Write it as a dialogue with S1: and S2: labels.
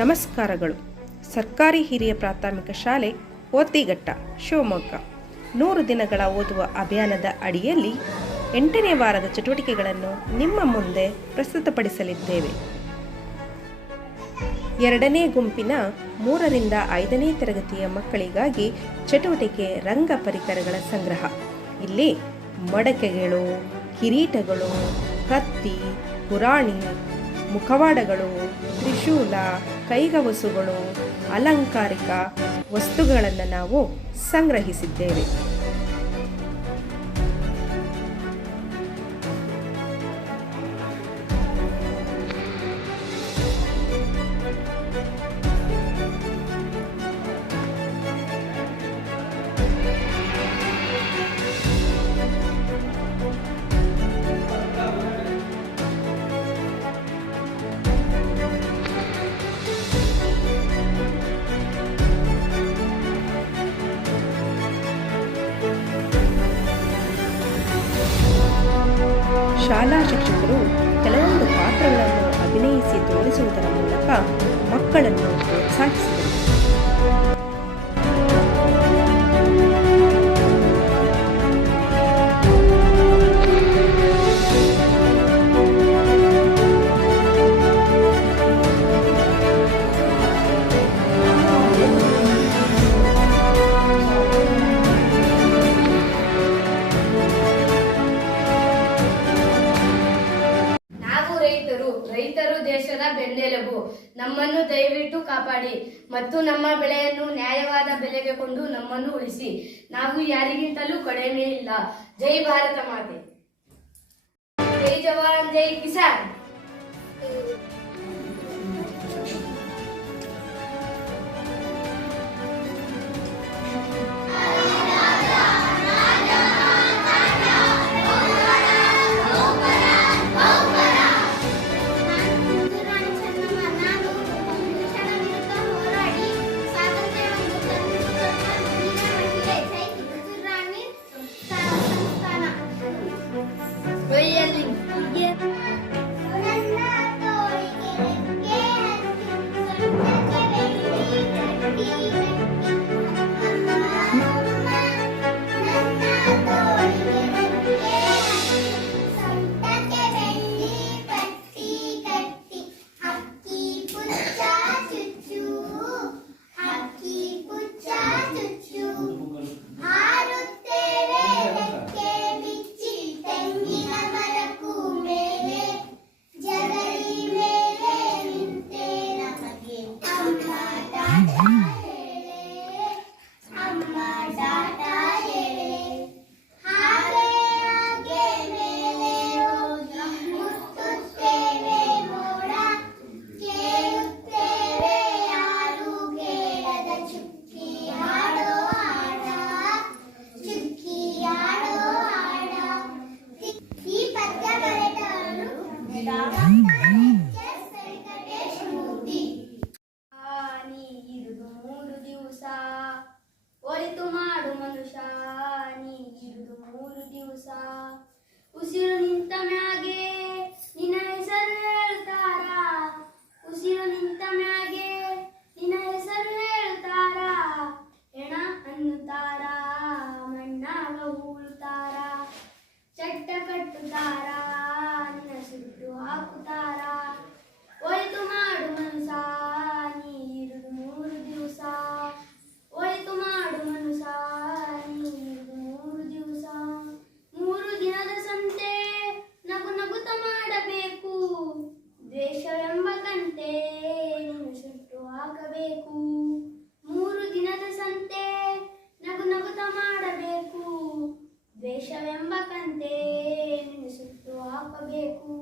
S1: ನಮಸ್ಕಾರಗಳು. ಸರ್ಕಾರಿ ಹಿರಿಯ ಪ್ರಾಥಮಿಕ ಶಾಲೆ ಒತ್ತಿಘಟ್ಟ ಶಿವಮೊಗ್ಗ. ನೂರು ದಿನಗಳ ಓದುವ ಅಭಿಯಾನದ ಅಡಿಯಲ್ಲಿ ಎಂಟನೇ ವಾರದ ಚಟುವಟಿಕೆಗಳನ್ನು ನಿಮ್ಮ ಮುಂದೆ ಪ್ರಸ್ತುತಪಡಿಸಲಿದ್ದೇವೆ. ಎರಡನೇ ಗುಂಪಿನ ಮೂರರಿಂದ ಐದನೇ ತರಗತಿಯ ಮಕ್ಕಳಿಗಾಗಿ ಚಟುವಟಿಕೆ ರಂಗ ಪರಿಕರಗಳ ಸಂಗ್ರಹ. ಇಲ್ಲಿ ಮಡಕೆಗಳು, ಕಿರೀಟಗಳು, ಕತ್ತಿ ಪುರಾಣಿ ಮುಖವಾಡಗಳು ತ್ರಿಶೂಲ ಕೈಗವಸುಗಳು ಅಲಂಕಾರಿಕ ವಸ್ತುಗಳನ್ನು ನಾವು ಸಂಗ್ರಹಿಸಿದ್ದೇವೆ. ಶಾಲಾ ಶಿಕ್ಷಕರು ಕೆಲವೊಂದು ಪಾತ್ರಗಳನ್ನು ಅಭಿನಯಿಸಿ ತೋರಿಸುವುದರ ಮೂಲಕ ಮಕ್ಕಳನ್ನು ಪ್ರೋತ್ಸಾಹಿಸಿದರು.
S2: ರೈತರು ದೇಶದ ಬೆನ್ನೆಲುಬು ನಮ್ಮನ್ನು ದಯವಿಟ್ಟು ಕಾಪಾಡಿ ಮತ್ತು ನಮ್ಮ ಬೆಳೆಯನ್ನು ನ್ಯಾಯವಾದ ಬೆಲೆಗೆ ಕೊಂಡು ನಮ್ಮನ್ನು ಉಳಿಸಿ. ನಾವು ಯಾರಿಗಿಂತಲೂ ಕಡಿಮೆ ಇಲ್ಲ. ಜೈ ಭಾರತ ಮಾತೆ. ಜೈ ಜವಾನ್, ಜೈ ಕಿಸಾನ್. ಉಸಿರು ನಿಂತ ಮ್ಯಾಗೆ ನಿನ್ನ ಹೆಸರು ಹೇಳ್ತಾರ. ಉಸಿರು ನಿಂತ ಮ್ಯಾಗೆ ನಿನ್ನ ಹೆಸರು ಹೇಳ್ತಾರ. ಹೆಣ ಅನ್ನುತ್ತಾರ, ಮಣ್ಣಾಗ ಹೂಳುತ್ತಾರ ದ್ವೇಷವೆಂಬ ಕಂತೆ ಸುಟ್ಟು ಹಾಕಬೇಕು.